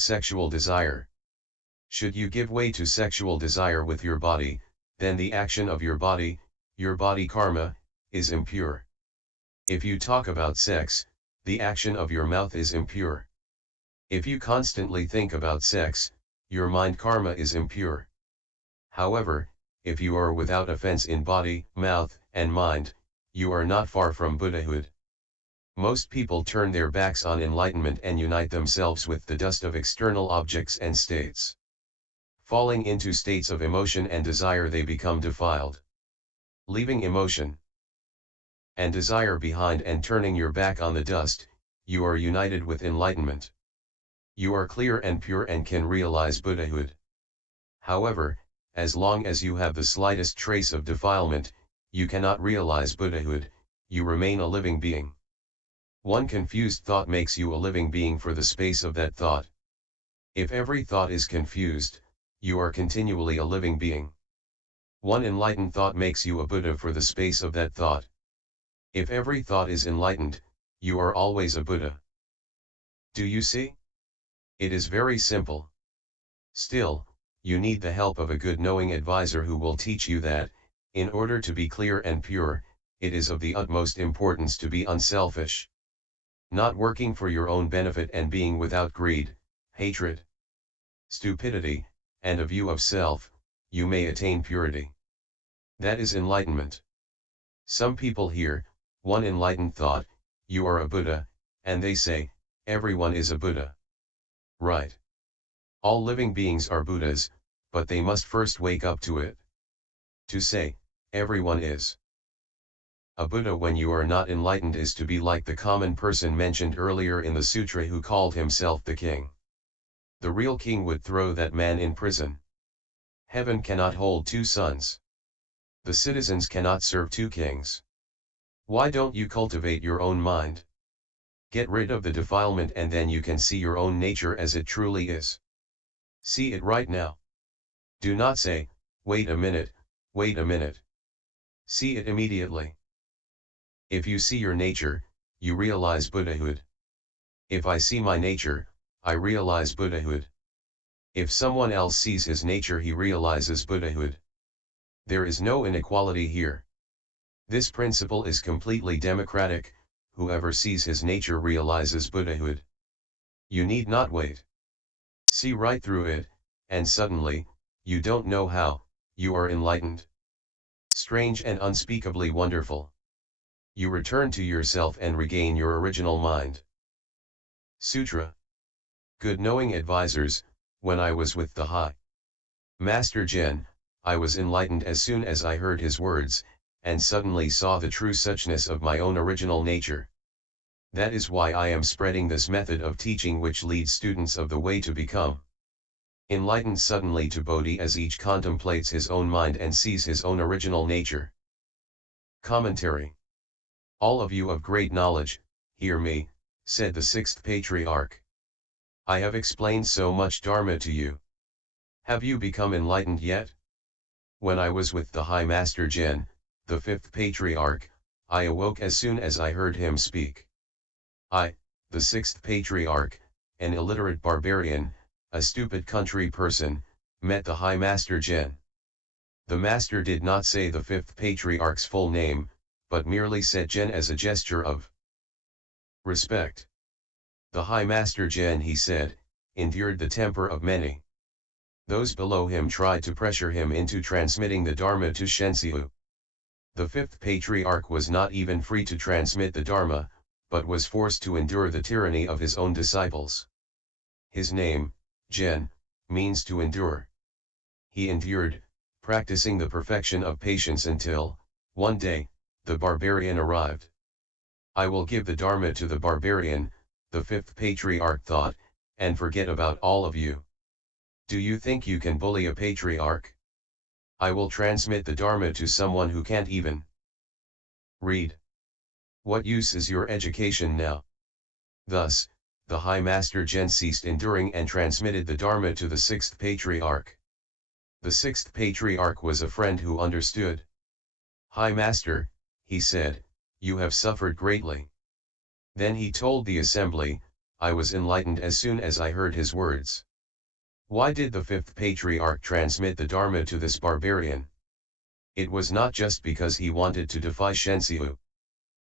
Sexual desire. Should you give way to sexual desire with your body, then the action of your body karma, is impure. If you talk about sex, the action of your mouth is impure. If you constantly think about sex, your mind karma is impure. However, if you are without offense in body, mouth, and mind, you are not far from Buddhahood. Most people turn their backs on enlightenment and unite themselves with the dust of external objects and states. Falling into states of emotion and desire, they become defiled. Leaving emotion and desire behind and turning your back on the dust, you are united with enlightenment. You are clear and pure and can realize Buddhahood. However, as long as you have the slightest trace of defilement, you cannot realize Buddhahood, you remain a living being. One confused thought makes you a living being for the space of that thought. If every thought is confused, you are continually a living being. One enlightened thought makes you a Buddha for the space of that thought. If every thought is enlightened, you are always a Buddha. Do you see? It is very simple. Still, you need the help of a good knowing advisor who will teach you that, in order to be clear and pure, it is of the utmost importance to be unselfish. Not working for your own benefit and being without greed, hatred, stupidity, and a view of self, you may attain purity. That is enlightenment. Some people hear, one enlightened thought, you are a Buddha, and they say, everyone is a Buddha. Right. All living beings are Buddhas, but they must first wake up to it. To say, everyone is a Buddha when you are not enlightened is to be like the common person mentioned earlier in the sutra who called himself the king. The real king would throw that man in prison. Heaven cannot hold two sons. The citizens cannot serve two kings. Why don't you cultivate your own mind? Get rid of the defilement and then you can see your own nature as it truly is. See it right now. Do not say, wait a minute, wait a minute. See it immediately. If you see your nature, you realize Buddhahood. If I see my nature, I realize Buddhahood. If someone else sees his nature, he realizes Buddhahood. There is no inequality here. This principle is completely democratic. Whoever sees his nature realizes Buddhahood. You need not wait. See right through it, and suddenly, you don't know how, you are enlightened. Strange and unspeakably wonderful. You return to yourself and regain your original mind. Sutra. Good knowing advisors, when I was with the High Master Zen, I was enlightened as soon as I heard his words, and suddenly saw the true suchness of my own original nature. That is why I am spreading this method of teaching which leads students of the way to become enlightened suddenly to Bodhi as each contemplates his own mind and sees his own original nature. Commentary. All of you of great knowledge, hear me, said the sixth patriarch. I have explained so much Dharma to you. Have you become enlightened yet? When I was with the High Master Zen, the fifth patriarch, I awoke as soon as I heard him speak. I, the sixth patriarch, an illiterate barbarian, a stupid country person, met the High Master Zen. The master did not say the fifth patriarch's full name, but merely said Zen as a gesture of respect. The High Master Zen, he said, endured the temper of many. Those below him tried to pressure him into transmitting the Dharma to Shensiu. The fifth patriarch was not even free to transmit the Dharma, but was forced to endure the tyranny of his own disciples. His name, Zen, means to endure. He endured, practicing the perfection of patience until, one day, the barbarian arrived. I will give the Dharma to the barbarian, the fifth patriarch thought, and forget about all of you. Do you think you can bully a patriarch? I will transmit the Dharma to someone who can't even read. What use is your education now? Thus, the High Master Zen ceased enduring and transmitted the Dharma to the sixth patriarch. The sixth patriarch was a friend who understood. High Master, he said, you have suffered greatly. Then he told the assembly, I was enlightened as soon as I heard his words. Why did the fifth patriarch transmit the Dharma to this barbarian? It was not just because he wanted to defy Shenxiu.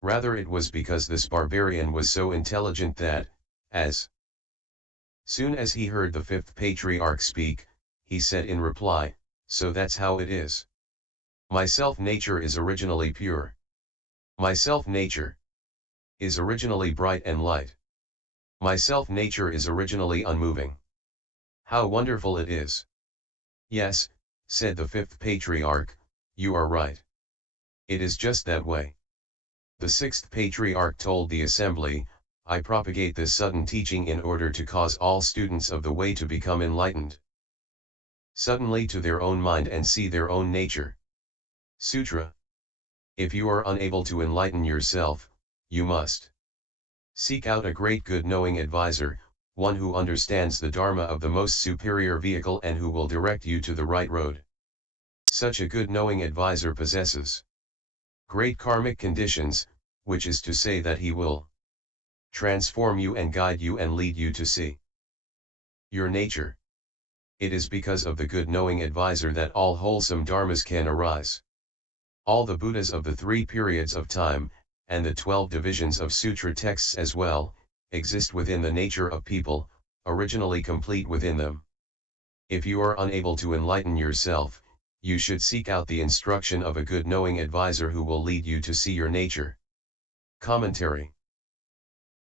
Rather it was because this barbarian was so intelligent that, as soon as he heard the fifth patriarch speak, he said in reply, "So that's how it is. My self-nature is originally pure. My self-nature is originally bright and light. My self-nature is originally unmoving. How wonderful it is." "Yes," said the fifth patriarch, "you are right. It is just that way." The sixth patriarch told the assembly, "I propagate this sudden teaching in order to cause all students of the way to become enlightened suddenly to their own mind and see their own nature." Sutra. If you are unable to enlighten yourself, you must seek out a great good knowing advisor, one who understands the Dharma of the most superior vehicle and who will direct you to the right road. Such a good knowing advisor possesses great karmic conditions, which is to say that he will transform you and guide you and lead you to see your nature. It is because of the good knowing advisor that all wholesome dharmas can arise. All the Buddhas of the 3 periods of time, and the 12 divisions of sutra texts as well, exist within the nature of people, originally complete within them. If you are unable to enlighten yourself, you should seek out the instruction of a good knowing advisor who will lead you to see your nature. Commentary.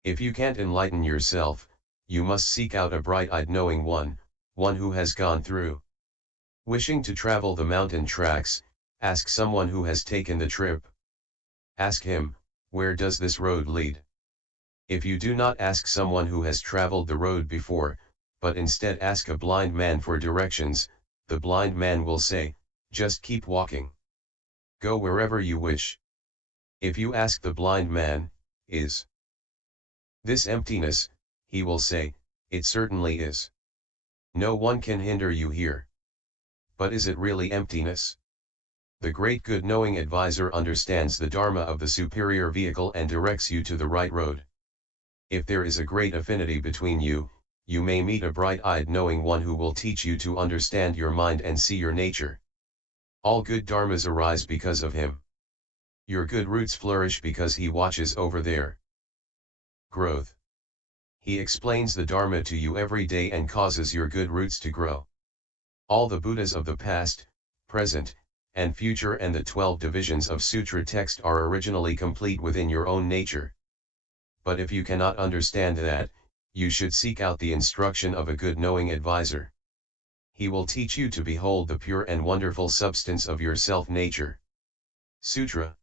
If you can't enlighten yourself, you must seek out a bright-eyed knowing one who has gone through. Wishing to travel the mountain tracks, ask someone who has taken the trip. Ask him, "Where does this road lead?" If you do not ask someone who has traveled the road before, but instead ask a blind man for directions, the blind man will say, "Just keep walking. Go wherever you wish." If you ask the blind man, "Is this emptiness?" he will say, "It certainly is. No one can hinder you here." But is it really emptiness? The great good knowing advisor understands the Dharma of the superior vehicle and directs you to the right road. If there is a great affinity between you, you may meet a bright-eyed knowing one who will teach you to understand your mind and see your nature. All good dharmas arise because of him. Your good roots flourish because he watches over their growth. He explains the Dharma to you every day and causes your good roots to grow. All the Buddhas of the past, present, and future and the 12 divisions of sutra text are originally complete within your own nature. But if you cannot understand that, you should seek out the instruction of a good knowing advisor. He will teach you to behold the pure and wonderful substance of your self-nature. Sutra.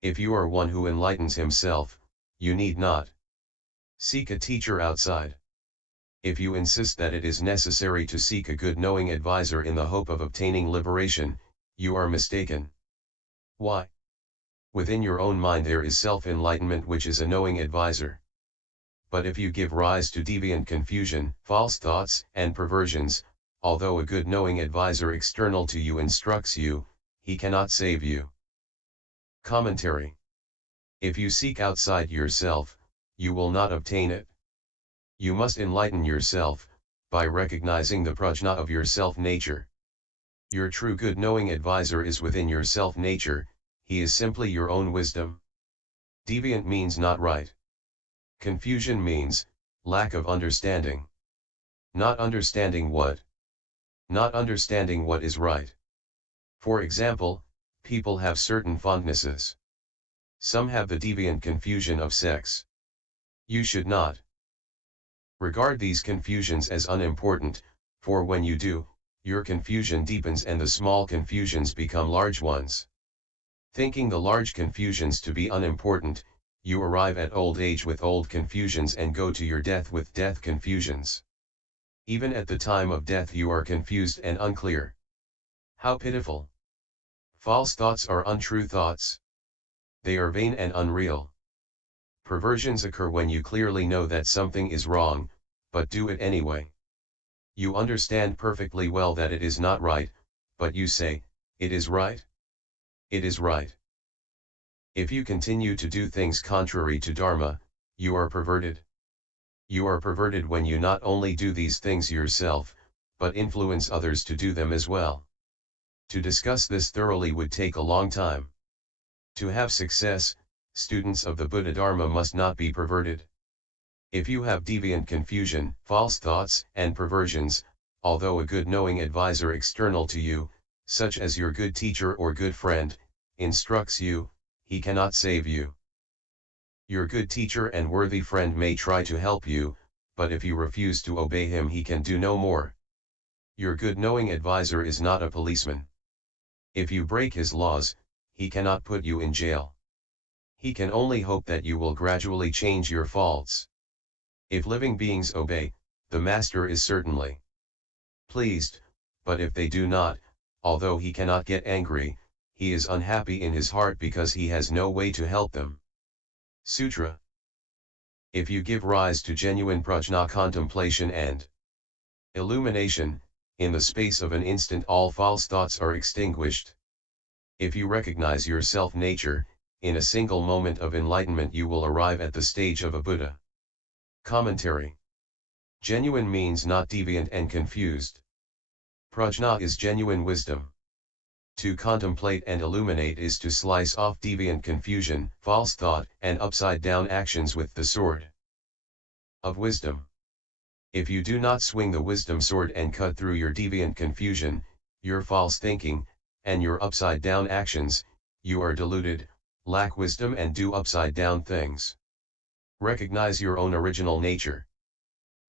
If you are one who enlightens himself, you need not seek a teacher outside. If you insist that it is necessary to seek a good knowing advisor in the hope of obtaining liberation, you are mistaken. Why? Within your own mind there is self-enlightenment, which is a knowing advisor. But if you give rise to deviant confusion, false thoughts, and perversions, although a good knowing advisor external to you instructs you, he cannot save you. Commentary. If you seek outside yourself, you will not obtain it. You must enlighten yourself, by recognizing the prajna of your self-nature. Your true good knowing advisor is within your self-nature, he is simply your own wisdom. Deviant means not right. Confusion means lack of understanding. Not understanding what? Not understanding what is right. For example, people have certain fondnesses. Some have the deviant confusion of sex. You should not regard these confusions as unimportant, for when you do, your confusion deepens and the small confusions become large ones. Thinking the large confusions to be unimportant, you arrive at old age with old confusions and go to your death with death confusions. Even at the time of death you are confused and unclear. How pitiful! False thoughts are untrue thoughts. They are vain and unreal. Perversions occur when you clearly know that something is wrong, but do it anyway. You understand perfectly well that it is not right, but you say, "It is right. It is right." If you continue to do things contrary to Dharma, you are perverted. You are perverted when you not only do these things yourself, but influence others to do them as well. To discuss this thoroughly would take a long time. To have success, students of the Buddha Dharma must not be perverted. If you have deviant confusion, false thoughts, and perversions, although a good knowing advisor external to you, such as your good teacher or good friend, instructs you, he cannot save you. Your good teacher and worthy friend may try to help you, but if you refuse to obey him he can do no more. Your good knowing advisor is not a policeman. If you break his laws, he cannot put you in jail. He can only hope that you will gradually change your faults. If living beings obey, the master is certainly pleased, but if they do not, although he cannot get angry, he is unhappy in his heart because he has no way to help them. Sutra. If you give rise to genuine prajna contemplation and illumination, in the space of an instant all false thoughts are extinguished. If you recognize your self-nature, in a single moment of enlightenment you will arrive at the stage of a Buddha. Commentary. Genuine means not deviant and confused. Prajna is genuine wisdom. To contemplate and illuminate is to slice off deviant confusion, false thought, and upside-down actions with the sword of wisdom. If you do not swing the wisdom sword and cut through your deviant confusion, your false thinking, and your upside-down actions, you are deluded, lack wisdom and do upside-down things. Recognize your own original nature.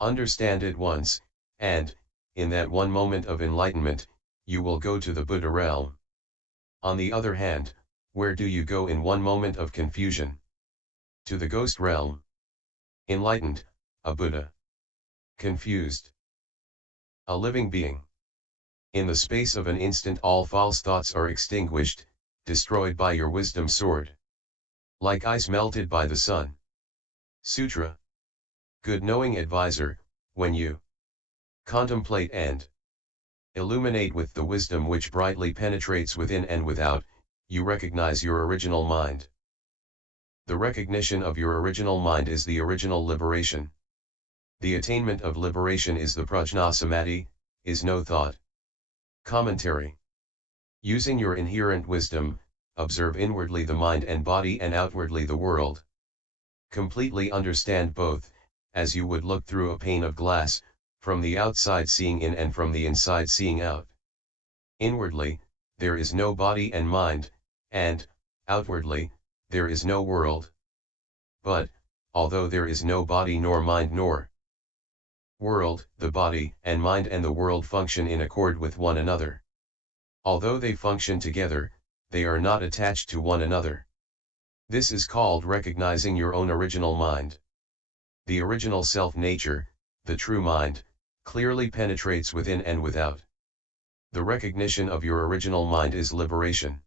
Understand it once, and, in that one moment of enlightenment, you will go to the Buddha realm. On the other hand, where do you go in one moment of confusion? To the ghost realm. Enlightened, a Buddha. Confused, a living being. In the space of an instant all false thoughts are extinguished, destroyed by your wisdom sword. Like ice melted by the sun. Sutra. Good knowing advisor, when you contemplate and illuminate with the wisdom which brightly penetrates within and without, you recognize your original mind. The recognition of your original mind is the original liberation. The attainment of liberation is the prajna samadhi, is no thought. Commentary. Using your inherent wisdom, observe inwardly the mind and body and outwardly the world. Completely understand both, as you would look through a pane of glass, from the outside seeing in and from the inside seeing out. Inwardly, there is no body and mind, and, outwardly, there is no world. But, although there is no body nor mind nor world, the body and mind and the world function in accord with one another. Although they function together, they are not attached to one another. This is called recognizing your own original mind. The original self-nature, the true mind, clearly penetrates within and without. The recognition of your original mind is liberation.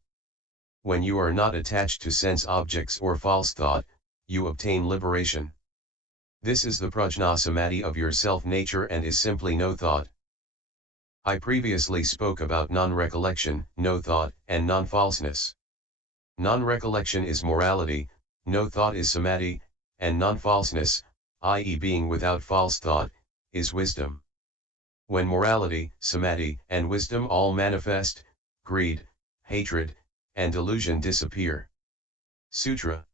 When you are not attached to sense objects or false thought, you obtain liberation. This is the prajna samadhi of your self-nature and is simply no thought. I previously spoke about non-recollection, no thought, and non-falseness. Non-recollection is morality, no thought is samadhi, and non-falseness, i.e. being without false thought, is wisdom. When morality, samadhi, and wisdom all manifest, greed, hatred, and delusion disappear. Sutra.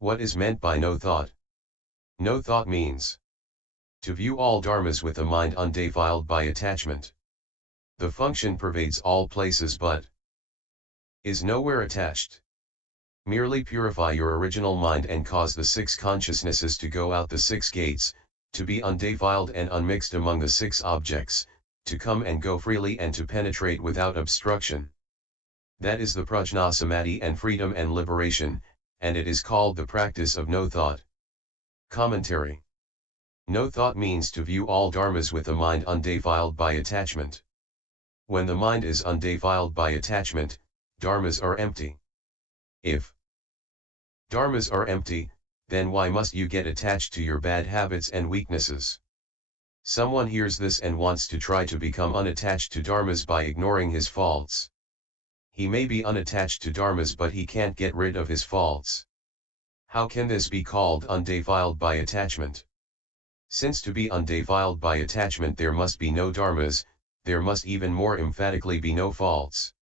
What is meant by no thought? No thought means to view all dharmas with a mind undefiled by attachment. The function pervades all places but is nowhere attached. Merely purify your original mind and cause the six consciousnesses to go out the six gates, to be undefiled and unmixed among the six objects, to come and go freely and to penetrate without obstruction. That is the prajna samadhi and freedom and liberation, and it is called the practice of no thought. Commentary. No thought means to view all dharmas with a mind undefiled by attachment. When the mind is undefiled by attachment, dharmas are empty. If dharmas are empty, then why must you get attached to your bad habits and weaknesses? Someone hears this and wants to try to become unattached to dharmas by ignoring his faults. He may be unattached to dharmas but he can't get rid of his faults. How can this be called undefiled by attachment? Since to be undefiled by attachment there must be no dharmas, there must even more emphatically be no faults.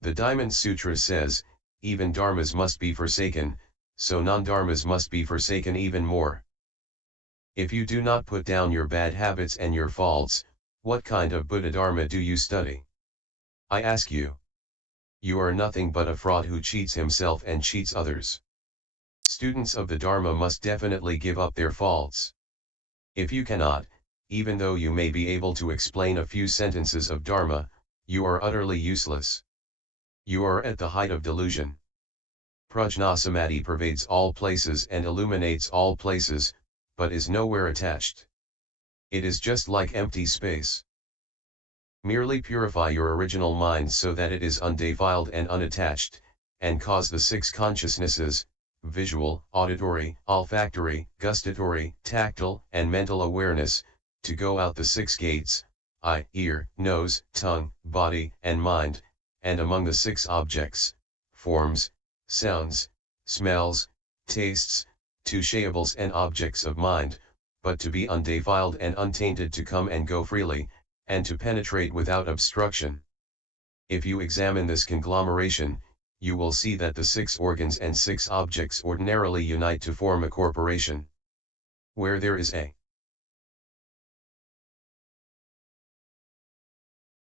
The Diamond Sutra says, even dharmas must be forsaken, so non-dharmas must be forsaken even more. If you do not put down your bad habits and your faults, what kind of Buddha Dharma do you study? I ask you. You are nothing but a fraud who cheats himself and cheats others. Students of the Dharma must definitely give up their faults. If you cannot, even though you may be able to explain a few sentences of Dharma, you are utterly useless. You are at the height of delusion. Prajna Samadhi pervades all places and illuminates all places, but is nowhere attached. It is just like empty space. Merely purify your original mind so that it is undefiled and unattached, and cause the six consciousnesses, visual, auditory, olfactory, gustatory, tactile, and mental awareness, to go out the six gates, eye, ear, nose, tongue, body, and mind, and among the six objects, forms, sounds, smells, tastes, touchables and objects of mind, but to be undefiled and untainted, to come and go freely, and to penetrate without obstruction. If you examine this conglomeration, you will see that the six organs and six objects ordinarily unite to form a corporation. Where there is a